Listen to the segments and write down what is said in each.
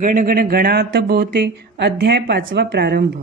गणगण गणात बोते. अध्याय 5 प्रारंभ.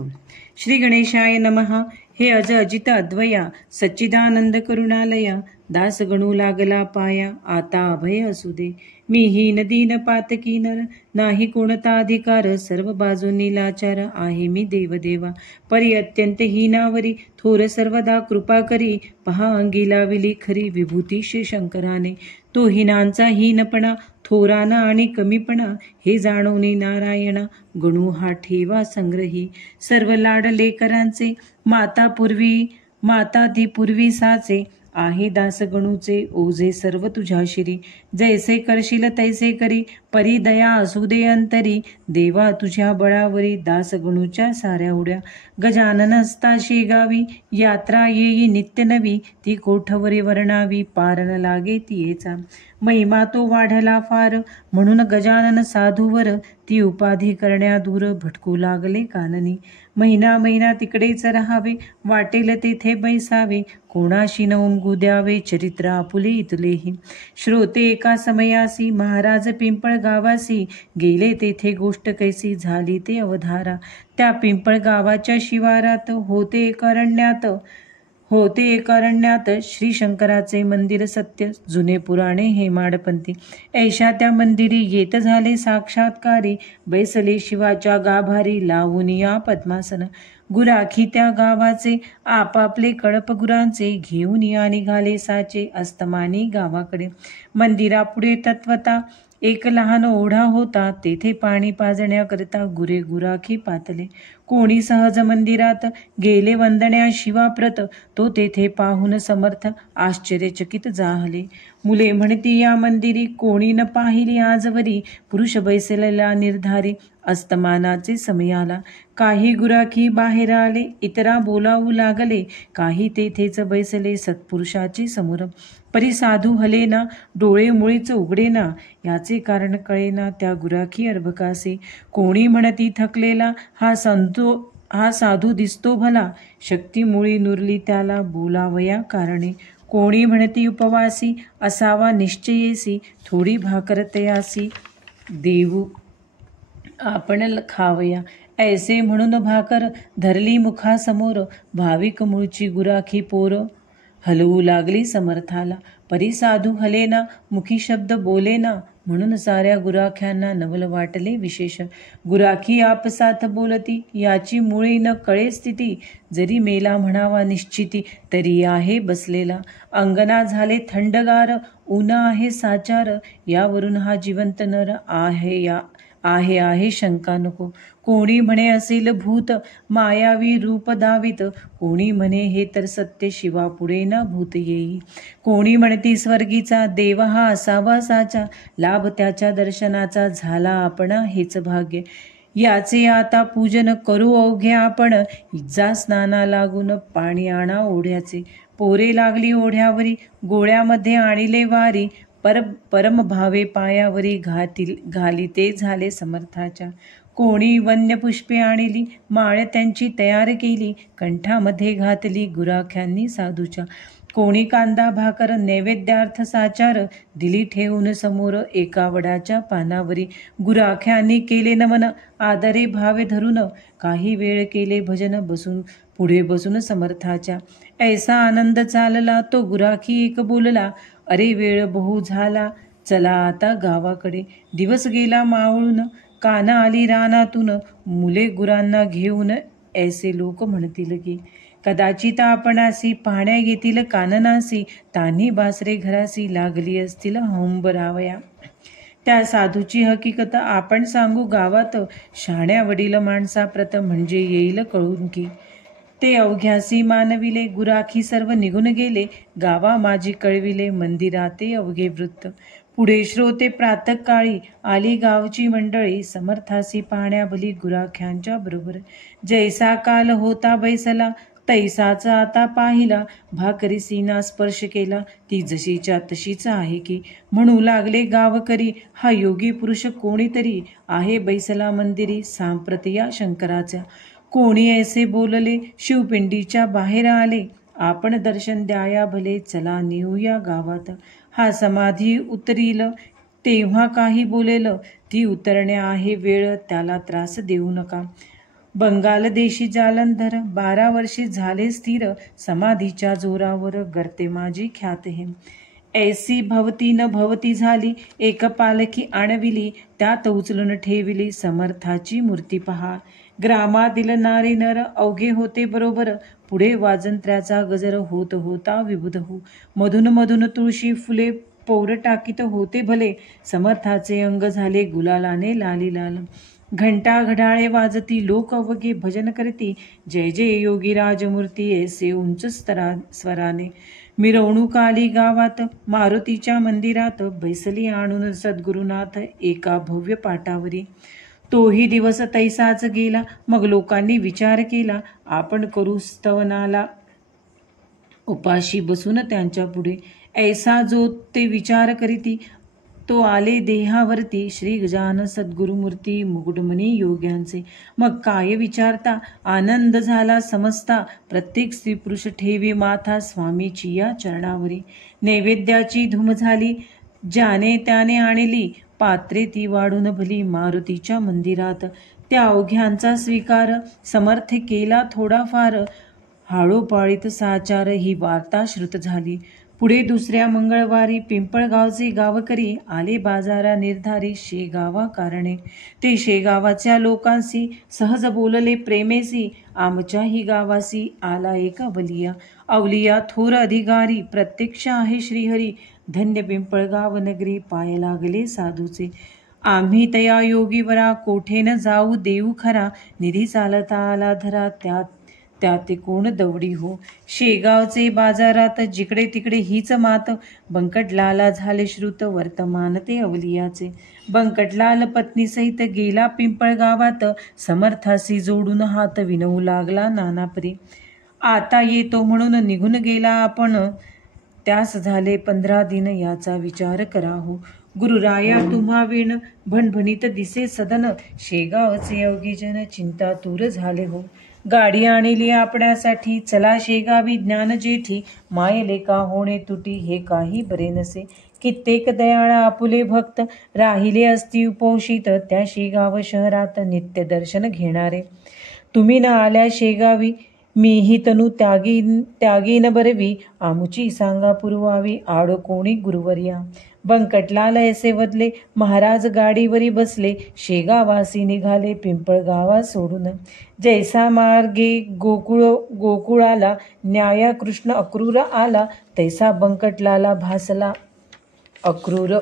श्री गणेशाय नमः. हे अज अजित अद्वया सच्चिदानंद करुणालया. दास गणू लागला पाया, आता अभय असू दे. मी हीन दीन पातकी नर, नाही कोणता अधिकार. सर्व बाजूंनी लाचार, आहे मी देवदेवा. परी अत्यंत हीनावरी, थोर सर्वदा कृपा करी. पहा अंगी लाविली खरी, विभूती श्री शंकराने. तो हीनांचा हीनपणा, थोराना आणि कमीपणा, हे जाणवणे नारायणा. गणू हा ठेवा संग्रही, सर्व लाड लेकरांचे. माता ती पूर्वी साचे, आहे दास गणूचे. ओझे सर्व तुझ्या शिरी, जैसे करशील तैसे करी. परी दया असू दे अंतरी, देवा तुझ्या बळावरी. दास गणूच्या साऱ्या उड्या, गजानन असताशी गावी. यात्रा येई नित्य नवी, ती कोठवरी वर्णावी. पारण लागे तियेचा, महिमा तो वाढला फार. म्हणून गजानन साधूवर, ती उपाधी करण्या दूर. भटकू लागले काननी, महिना तिकडेच राहावे. वाटेल तेथे बैसावे, कोणाशी न उमगू द्यावे. चरित्र आपुले इथलेही, श्रोते एका समयासी. महाराज पिंपळ गावासी, गेले तेथे गोष्ट कैसी. झाली ते अवधारा, त्या पिंपळ गावाच्या शिवारात. होते एकारण्यात श्री शंकराचे मंदिर सत्य. जुने पुराणे हेमाडपंथी, ऐशा त्या मंदिरी. येत झाले साक्षात्कारी, बैसले शिवाच्या गाभारी. लावून या पद्मासन, गुराखी त्या गावाचे. आपापले कळप गुरांचे, घेऊन या निघाले साचे. अस्तमानी गावाकडे, मंदिरापुढे तत्वता एक लहान ओढा होता. तेथे पाणी पाजण्याकरिता गुरे गुराखी पातले. कोणी सहज मंदिरात गेले वंदण्या शिवाप्रत. तो तेथे पाहून समर्थ आश्चर्यचकित जाहले. मुले म्हणती या मंदिरी, कोणी न पाहिली आजवरी. पुरुष बैसलेला निर्धारी, अस्तमानाचे समयाला. काही गुराखी बाहेर आले, इतरा बोलावू लागले. काही तेथेच बैसले सत्पुरुषाचे समोर. परी साधू हलेना, डोळे मुळीच उघडेना. याचे कारण कळेना त्या गुराखी अर्भकासे. कोणी म्हणती थकलेला, हा साधू दिसतो भला. शक्ती मुळी नुरली त्याला, बोलावया कारणे. कोणी म्हणती उपवासी, असावा निश्चयेसी. थोडी भाकर तयासी, देऊ आपण खावया. ऐसे म्हणून भाकर धरली मुखासमोर. भाविक मूळची गुराखी पोर, हलवू लागली समर्थाला. परी साधू हलेना, मुखी शब्द बोलेना. म्हणून साऱ्या गुराख्यांना नवल वाटले विशेष. गुराखी आपसात बोलती, याची मुळी न कळे स्थिती. जरी मेला म्हणावा निश्चिती, तरी आहे बसलेला. अंगणा झाले थंडगार, ऊन आहे साचार. यावरून हा जिवंत नर आहे शंका नको. कोणी म्हणे असेल भूत, मायावी रूप दावित. कोणी म्हणे हे तर सत्य, शिवापुढे ना भूत येई. कोणी म्हणती स्वर्गीचा, देव हा असावा साचा. लाभ त्याच्या दर्शनाचा, झाला आपणा हेच भाग्य. याचे आता पूजन करू अवघे आपण. जा स्नाना लागून, पाणी आणा ओढ्याचे. पोरे लागली ओढ्यावरी, गोळ्यामध्ये आणिले वारी. परम भावे पायावरी, घालिते झाले समर्थाच्या. कोणी वन्य पुष्पे आणली, माळ त्यांची तयार केली. कंठामध्ये घातली गुराख्यांनी साधूच्या. कोणी कांदा भाकर नैवेद्यार्थ साचार, दिली ठेवून समोर एका वडाच्या पानावरी. गुराख्यांनी केले नमन, आदरे भावे धरून. काही वेळ केले भजन, पुढे बसून समर्थाच्या. ऐसा आनंद चालला, तो गुराखी एक बोलला. अरे वेळ बहु झाला, चला आता गावाकडे. दिवस गेला मावळून, काना आली रानातून. मुले गुरांना घेऊन, ऐसे लोक म्हणतील की. कदाचित आपणासी पाहण्या येतील काननासी. तान्ही बासरे घरासी, लागली असतील हंबरावया. त्या साधूची हकीकत आपण सांगू गावात. शहाण्या वडील माणसाप्रत, म्हणजे येईल कळून की. ते अवघ्यासी मानविले, गुराखी सर्व निघून गेले. गावा माझी कळविले, मंदिराते अवघे वृत्त. पुढे श्रोते प्रातःकाळी, आली गावची मंडळी. समर्थासी पाहण्या भली, गुराख्यांच्या बरोबर. जैसा काल होता बैसला, तैसाच आता पाहिला. भाकरी सीना स्पर्श केला, ती जशीच्या तशीच आहे की. म्हणू लागले गावकरी, हा योगी पुरुष कोणीतरी. आहे बैसला मंदिरी, सांप्रत या शंकराच्या. कोणी ऐसे बोलले, शिवपिंडीच्या बाहेर आले. आपण दर्शन द्याया भले, चला नेऊया गावात. हा समाधी उतरील, तेव्हा काही बोलेल ती उतरणे आहे वेळ, त्याला त्रास देऊ नका. बंगाल देशी जालंधर 12 वर्षे झाले स्थिर, समाधीच्या जोरावर गर्ते माझी ख्यात हे. ऐसी भवती न भवती झाली, एक पालखी आणविली, त्यात उचलून ठेविली समर्थाची मूर्ती पहा. ग्रामातील नारी नर अवघे होते बरोबर, पुढे वाजंत्र्याचा गजर होत होता विबुध हो. मधून मधून तुळशी फुले पौर टाकीत होते भले, समर्थाचे अंग झाले गुलालाने लाली लाल. घंटा घड्याळे वाजती, लोक अवघे भजन करती, जय जय योगी राजमूर्ती ऐसे उंच स्वराने. मिरवणूक आली गावात, मारुतीच्या मंदिरात, बैसली आणून सद्गुरुनाथ एका भव्य पाटावरी. तोही दिवस तैसाच गेला, मग लोकांनी विचार केला, आपण करू स्तवनाला उपाशी बसून त्यांच्या पुढे. ऐसा जो ते विचार करीती, तो आले देहावरती, श्री गजानन सद्गुरुमूर्ती मुकुटमणी योग्यांचे. मग काय विचारता, आनंद झाला समजता, प्रत्येक स्त्री पुरुष ठेवी माथा स्वामीची या चरणावरी. नैवेद्याची धूम झाली, ज्याने त्याने आणली, पात्रे ती वाढून भली मारुतीच्या मंदिरात. त्या अवघ्यांचा स्वीकार समर्थ केला थोडाफार, हाळोपाळीत साचार ही वार्ता श्रुत झाली. पुढे दुसऱ्या मंगळवारी पिंपळगावचे गावकरी आले बाजारा निर्धारी, शेगावा कारणे. ते शेगावाच्या लोकांशी सहज बोलले प्रेमेसी, आमच्याही गावासी आला एक अवलिया. अवलिया थोर अधिकारी, प्रत्यक्ष आहे श्रीहरी, धन्य पिंपळगाव नगरी पाय लागले साधूचे. आम्ही तया योगीवरा, कोठे न जाऊ देऊ खरा, निधी चालता आला धरा, त्यात कोण दवडी हो. शेगावचे बाजारात जिकडे तिकडे हीच मात, बंकटलाला झाले श्रुत वर्तमान ते अवलियाचे. बंकटलाल पत्नीसहित गेला पिंपळगावात, समर्थासी जोडून हात विनवू लागला नानापरी. आता येतो म्हणून निघून गेला आपण, त्यास झाले 15 दिन, याचा विचार करा हो. गुरुराया तुम्हा विण भणभणीत दिसे सदन, शेगावचे अवघेजन चिंतातूर झाले हो. गाडी आणली आपण्यासाठी, चला शेगावी ज्ञान जेठी, मायले का होणे तुटी हे काही बरे नसे. कित्येक दयाळ आपुले भक्त राहिले असती उपोषित, त्या शेगाव शहरात नित्य दर्शन घेणारे. तुम्ही न आल्या शेगावी, मीही तनु त्यागीन बरवी, आमुची सांगा पुरवावी आड कोणी गुरुवर्या. बंकटलाल ऐसे वदले, महाराज गाडीवरी बसले, शेगावासी निघाले पिंपळगावा सोडून. जैसा मार्गे गोकुळाला न्याया कृष्ण अक्रूर आला, तैसा बंकटलाला भासला अक्रूर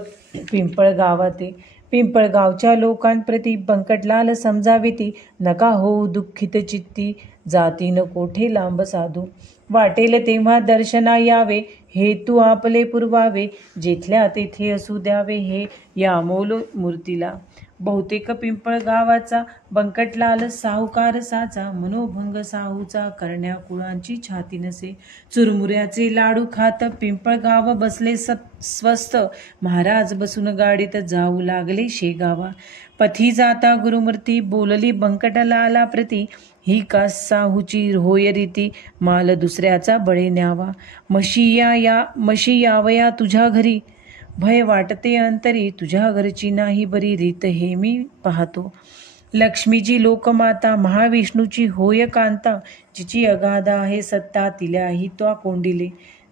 पिंपळगावाते. पिंपळगावच्या लोकांप्रती बंकटलाल समजाविती, नका होऊ दुःखित चित्ती, जाती न कोठे लांब साधू. वाटेल तेव्हा दर्शना यावे, हेतू आपले पुरवावे, जेथल्या तेथे असू द्यावे हे या अमोल मूर्तीला. बहुतेक पिंपळगावाचा बंकटलाल साहुकार साचा, मनोभंग साहूचा करण्या कुळांची छाती नसे. चुरमुऱ्याचे लाडू खात पिंपळगाव बसले स्वस्त, महाराज बसून गाडीत जाऊ लागले शेगावा. पथी जाता गुरुमूर्ती बोलली बंकटलाला प्रती, ही का साहूची होय रीती, माल दुसऱ्याचा बळे न्यावा. म्हशी यावया तुझ्या घरी, भय वाटते अंतरी, तुझ्या घरची नाही बरी रीत हे मी पाहतो. लक्ष्मीची लोकमाता, महाविष्णूची होय कांता, जिची अगाध आहे सत्ता, तिल्याही त्वा कोंडिले.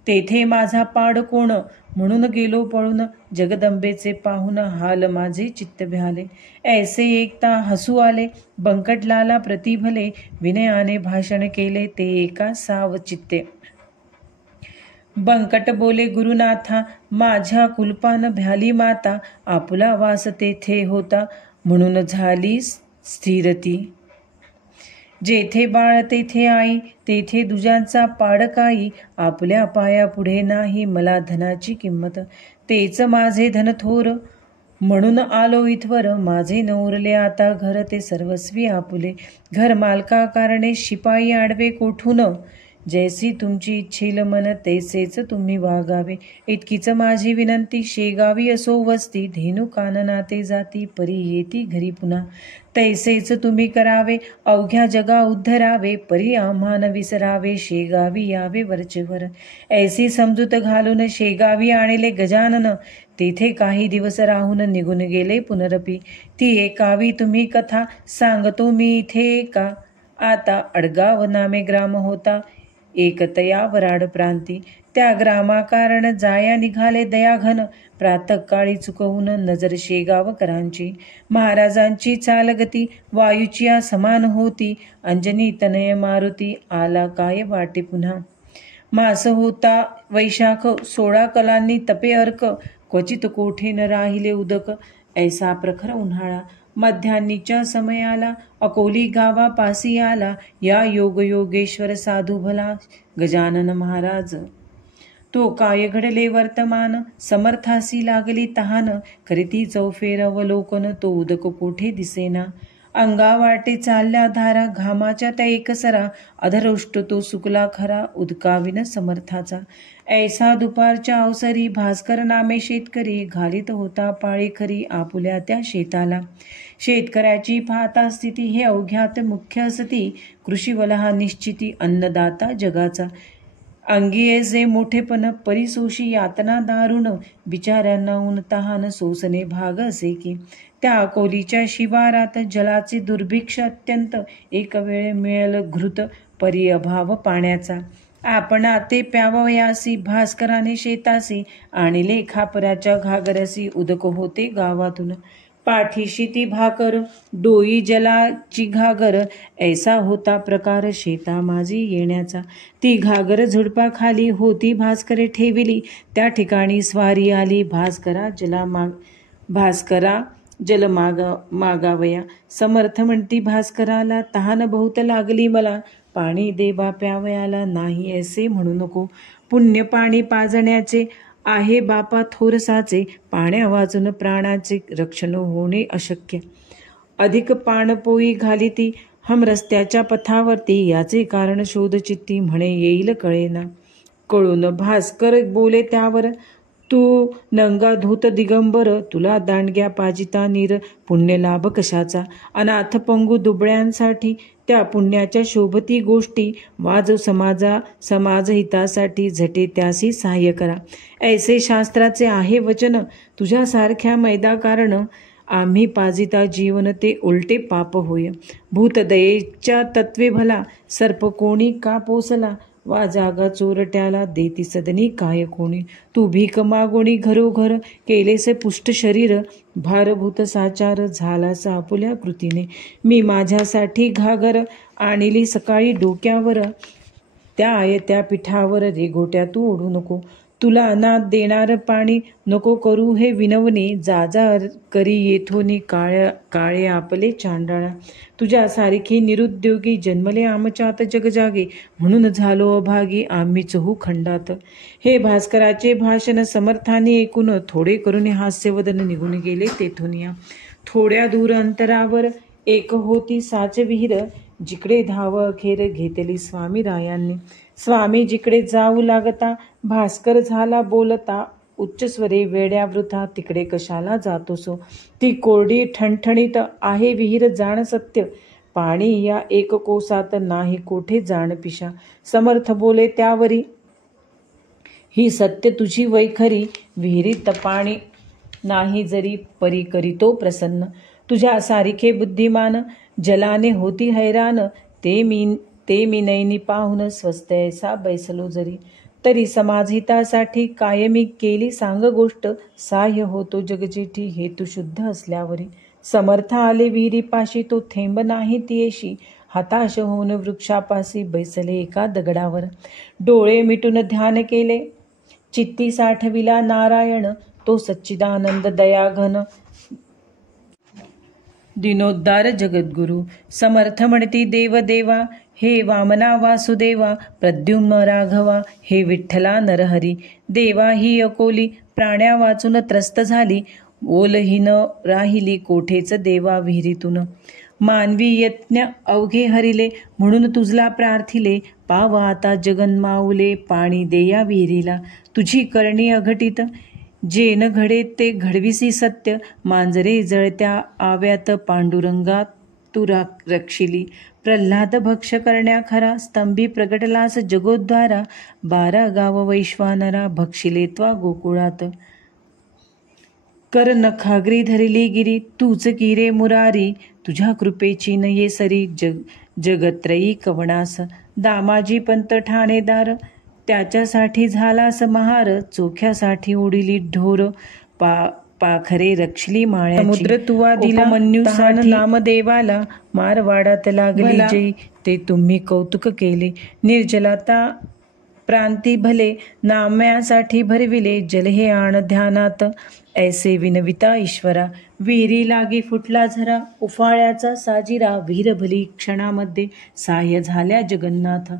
तेथे माझा पाड कोण, म्हणून गेलो पळून, जगदंबेचे पाहून हाल माझे चित्त भ्याले. ऐसे एकता हसू आले बंकटलाला प्रतिभले, विनयाने भाषण केले ते एका सावचित्ते. बंकट बोले गुरुनाथा, माझ्या कुलपान भ्याली माता, आपुला वास तेथे होता म्हणून झाली स्थिरती. जेथे बाळ तेथे आई, तेथे दुजांचा पाडकाई, आपल्या पाया पुढे नाही मला धनाची किंमत. तेच माझे धन थोर, म्हणून आलो इथवर, माझे न उरले आता घर, ते सर्वस्वी आपुले. घर मालका कारणे शिपाई आडवे कोठून, जैसी तुमची इच्छेल मन तैसेच तुम्ही वागावे. इतकीच माझी विनंती, शेगावी असो वस्ती, धेनू काननाते जाती, परी येती घरी पुन्हा. तैसेच तुम्ही करावे, अवघ्या जगा उद्धरावे, परी आम्हान विसरावे, शेगावी यावे वरचेवर. ऐसी समजूत घालून शेगावी आणले गजानन, तेथे काही दिवस राहून निघून गेले पुनरपी. ती एकावी तुम्ही कथा सांगतो मी इथे का. आता अडगाव नामे ग्राम होता, एकतया वराड प्रांती. त्या ग्रामाकारण जाया निघाले दयाघन, प्रातःकाळी चुकवून नजर शेगावकरांची. महाराजांची चालगती वायूची समान होती, अंजनी तनय मारुती आला काय वाटे पुन्हा. मास होता वैशाख, 16 कलांनी तपे अर्क, क्वचित कोठे न राहिले उदक. ऐसा प्रखर उन्हाळा मध्यान्नीच्या समयाला, अकोली गावापासी आला, या योगयोगेश्वर साधू भला गजानन महाराज. तो काय घडले वर्तमान, समर्थासी लागली तहान, करीती चौफेर अवलोकन, तो उदक कोठे दिसेना. अंगावाटे चालल्या धारा घामाच्या त्या एकसरा, अधरोष्ट तो सुकला खरा, उदकाविन समर्थाचा. ऐसा दुपारच्या अवसरी भास्कर नामे शेतकरी, घालीत होता पाळी खरी आपुल्या त्या शेताला. शेतकऱ्याची पाहता स्थिती हे अवघ्यात मुख्य असती, कृषीवलहा निश्चिती अन्नदाता जगाचा. अंगी जे मोठेपण परिसोशी यातना दारुण, बिचाऱ्यांना ऊन तहान सोसणे भाग असे की. त्या अकोलीच्या शिवारात जलाचे दुर्भिक्ष अत्यंत, एक वेळ मिळेल घृत परी अभाव पाण्याचा. आपण ते प्यावयासी भास्कराने शेतासी, आणले खापराच्या घागरसी, उदक होते गावातून. पाठीशी ती भाकर, डोई जलाची घागर, ऐसा होता प्रकार शेता माझी येण्याचा. ती घागर झुडपाखाली होती भास्करे ठेविली, त्या ठिकाणी स्वारी आली भास्करा जल मागावया. समर्थ म्हणती भास्कराला, तहान बहुत लागली मला, पाणी दे बा प्यावयाला, नाही ऐसे म्हणू नको. पुण्य पाणी पाजण्याचे आहे बापा थोरसाचे, पाण्या वाचून प्राणाचे रक्षण होणे अशक्य. अधिक पाणपोई घालिती हम रस्त्याच्या पथावरती, याचे कारण शोध चित्ती, म्हणे येईल कळेना. कळून भास्कर बोले त्यावर, तू नंगा धूत दिगंबर, तुला दांडग्या पाजिता नीर, पुण्य लाभ कशाचा. अनाथ पंगू दुबळ्यांसाठी त्या पुण्याच्या शोभती गोष्टी, वाजव समाज हितासाठी, झटे त्यासी सहाय्य करा. ऐसे शास्त्राचे आहे वचन, तुझ्यासारख्या मैदा कारण, आम्ही पाजिता जीवन ते उलटे पाप होय. भूतदयेच्या तत्वे भला, सर्प कोणी का पोसला, वा जागा चोरट्याला देती सदनी काय कोणी. तू भीक मागोणी घरोघर, केलेसे पुष्ट शरीर, भारभूत साचार झालास आपुल्या कृतीने. मी माझ्यासाठी घागर आणली सकाळी डोक्यावर, त्या आयत्या पिठावर रेघोट्या तू ओढू नको. तुला अनाथ देणार पाणी नको करू हे विनवणे, जा करी येथोनी काळे आपले चांडाळा. तुझ्यासारखी निरुद्योगी जन्मले आमच्यात जगजागे, म्हणून झालो अभागी आम्ही चहू खंडात. हे भास्कराचे भाषण समर्थाने ऐकून, थोडे करून हास्यवदन निघून गेले तेथून या. थोड्या दूर अंतरावर एक होती साच विहीर, जिकडे धाव अखेर घेतली स्वामी रायांनी. स्वामी जिकडे जाऊ लागता, भास्कर झाला बोलता उच्च स्वरे, वेड्या वृथा तिकडे कशाला जातोसो. ती कोरडी ठणठणीत आहे विहीर जाण सत्य, पाणी या एक कोसात नाही कोठे जाण पिशा. समर्थ बोले त्यावरी, ही सत्य तुझी वैखरी, विहिरीत पाणी नाही जरी परी करीतो प्रसन्न. तुझ्यासारखे बुद्धिमान जलाने होती हैराण, ते मी नैनी पाहून स्वस्त ऐसा बैसलो जरी. तरी समाजहितासाठी कायमी केली सांग गोष्ट, साह्य होतो जगजेठी हेतू शुद्ध असल्यावरी. समर्थ आले विहिरीपाशी, तो थेंब नाही तियेशी, हताश होऊन वृक्षापाशी बैसले एका दगडावर. डोळे मिटून ध्यान केले, चित्ती साठविला नारायण, तो सच्चिदानंद दयाघन दिनोद्धार जगद्गुरु. समर्थ म्हणती देव देवा, हे वामना वासुदेवा, प्रद्युम्न राघवा, हे विठ्ठला नरहरी. देवा ही अकोली प्राण्या वाचून त्रस्त झाली, ओलहीन राहिली कोठेच देवा विहिरीतून. मानवी यत्न अवघे हरिले, म्हणून तुझला प्रार्थिले. पाव आता जगन माऊले, पाणी देया विहिरीला. तुझी करणी अघटित, जेन घडे ते घडविसी सत्य. मांजरे जळत्या आव्यात, पांडुरंगा तू रक्षिली. प्रल्हाद भक्ष करण्या खरा, स्तंभी प्रगटलास जगोद्धारा. 12 गाव वैश्वानरा, भक्षिले त्वा गोकुळात. कर नखाग्री धरिली गिरी, तूच की रे मुरारी. तुझ्या कृपेची नये सरी, जगत्रयी कवनास. दामाजी पंत ठाणेदार, त्याच्यासाठी झालास महार. चोख्यासाठी उडिली ढोर, पाखरे रक्षली माळ्याची. समुद्र तुवा दिला मन्यूसाठी, नामदेवाला. मारवाडात लागली जय, ते तुम्ही कौतुक केले. निर्जलता प्रांती भले, नाम्यासाठी भरविले. जल हे आण ध्यानात, ऐसे विनविता ईश्वरा. विहिरी लागी फुटला झरा, उफाळ्याचा साजिरा. विहीर भली क्षणामध्ये, साह्य झाल्या जगन्नाथ.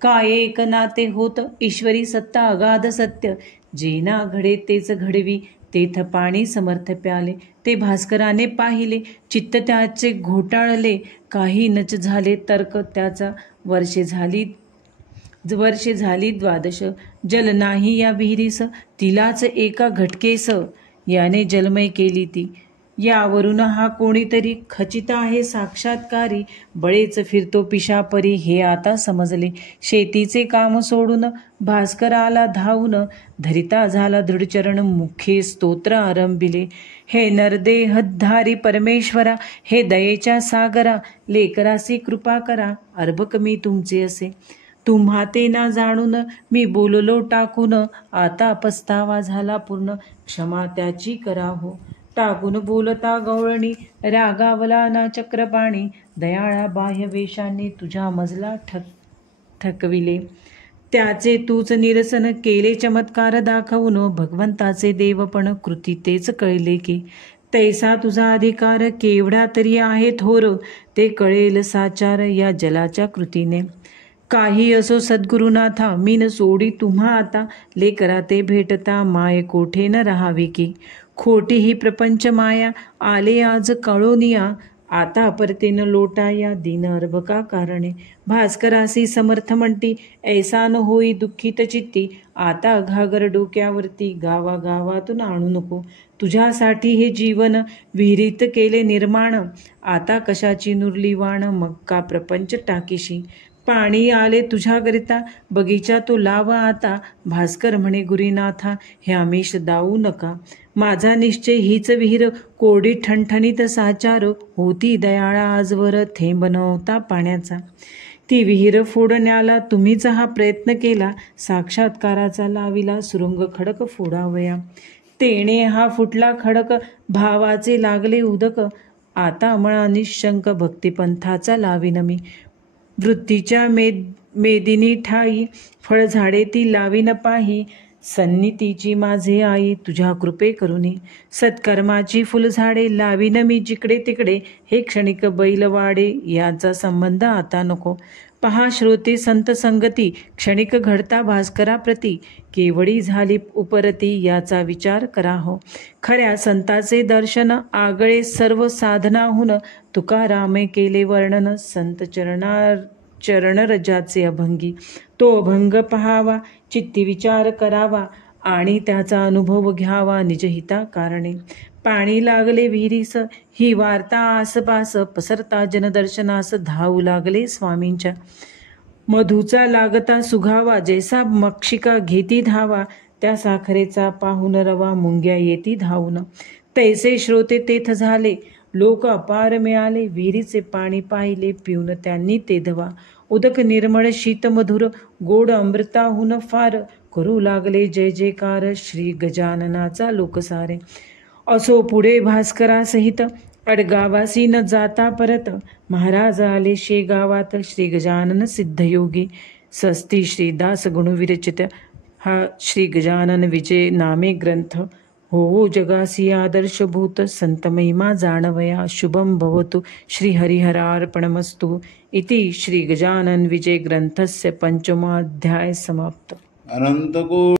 काय एक नाते होत, ईश्वरी सत्ता अगाध सत्य. जेना घडे तेच घडवी, तेथ पाणी समर्थ प्याले. ते भास्कराने पाहिले, चित्त त्याचे घोटाळले. काही नच झाले तर्क त्याचा, वर्षे झाली 12. जल नाही या विहिरीस, तिलाच एका घटकेस. याने जलमय केली ती, यावरून हा कोणीतरी खचित आहे साक्षात्कारी. बळेच फिरतो पिशापरी, हे आता समजले. शेतीचे काम सोडून भास्कराला धावून, धरिता झाला दृढचरण, मुखे स्तोत्र आरंभिले. हे नरदेहधारी परमेश्वरा, हे दयेच्या सागरा. लेकरासी कृपा करा, अर्भक मी तुमचे असे. तुम्हा ते ना जाणून मी बोललो टाकून. आता पस्तावा झाला पूर्ण, क्षमा त्याची करा हो. टाकून बोलता गवळणी, रागावला ना चक्रपाणी. दयाळा बाह्य वेशांनी तुझ्या मजला ठकविले. त्याचे तूच निरसन केले चमत्कार दाखवून. भगवंताचे देवपण कृती तेच कळले की. तैसा तुझा अधिकार केवढा तरी आहे थोर. ते कळेल साचार या जलाच्या कृतीने. काही असो सद्गुरुनाथा, मी न सोडी तुम्हा आता. लेकरा ते भेटता, माय कोठे न राहावी की. खोटी ही प्रपंच माया, आले आज कळोनिया. आता परतेन लोटा या दीन अर्भका कारणे. भास्करासी समर्थ म्हणती, ऐसा न होई दुःखित चित्ती. आता घागर डोक्यावरती, गावागावातून आणू नको. तुझ्यासाठी हे जीवन विहिरीत केले निर्माण. आता कशाची नुरली वाण, मग का प्रपंच टाकीशी. पाणी आले तुझ्याकरिता, बगीचा तो लावा आता. भास्कर म्हणे गुरीनाथा, हे आमिष दावू नका. माझा निश्चय हीच विहीर, कोरडी ठणठणीत साचार. होती दयाळा आजवर, थेंब नव्हता पाण्याचा. ती विहीर फोडण्याला तुम्हीच हा प्रयत्न केला. साक्षात्काराचा लाविला सुरुंग खडक फोडावया. तेणे हा फुटला खडक, भावाचे लागले उदक. आता मळा निशंक, भक्तिपंथाचा लावीन मी. वृत्तीच्या मेदिनी ठाई, फळझाडे ती लावीन पाही. सन्नितीची माझे आई, तुझ्या कृपे करुनी. सत्कर्माची फुलझाडे लावीन मी जिकडे तिकडे. हे क्षणिक बैलवाडे, याचा संबंध आता नको. पहा श्रोते संत संगती, क्षणिक घडता भास्कराप्रती. केवढी झाली उपरती, याचा विचार करा हो. खऱ्या संताचे दर्शन, आगळे सर्व साधनाहून. तुकारामे केले वर्णन, संत चरणरजाचे अभंगी. तो अभंग पहावा, चित्ती विचार करावा. आणि त्याचा अनुभव घ्यावा निजहिता कारणे. पाणी लागले विहिरीस, ही वार्ता आसपास. पसरता जनदर्शनास, धावू लागले स्वामींच्या. मधूचा लागता सुघावा, जैसा मक्षिका घेती धावा. त्या साखरेचा पाहून रवा, मुंग्या येती धावून. तैसे श्रोते तेथ झाले, लोक अपार मिळाले. विहिरीचे पाणी पाहिले, पिऊन त्यांनी ते धवा. उदक निर्मळ शीत मधुर, गोड अमृताहून फार. करू लागले जय जयकार, श्री गजाननाचा लोकसारे. असो पुढे भास्करासहित, अडगावासी न जाता परत. महाराज आले शेगावात, श्री गजानन सिद्धयोगी. सस्ती श्रीदास गुणविरचित हा श्री गजानन विजय नामे ग्रंथ. हो जगासी आदर्शभूत, संत महिमा जाणवया. शुभम भवतु श्री हरिहरार्पणमस्तु. इति श्री गजानन विजय ग्रंथस्य 5मा अध्याय समाप्त. अनंतकोटि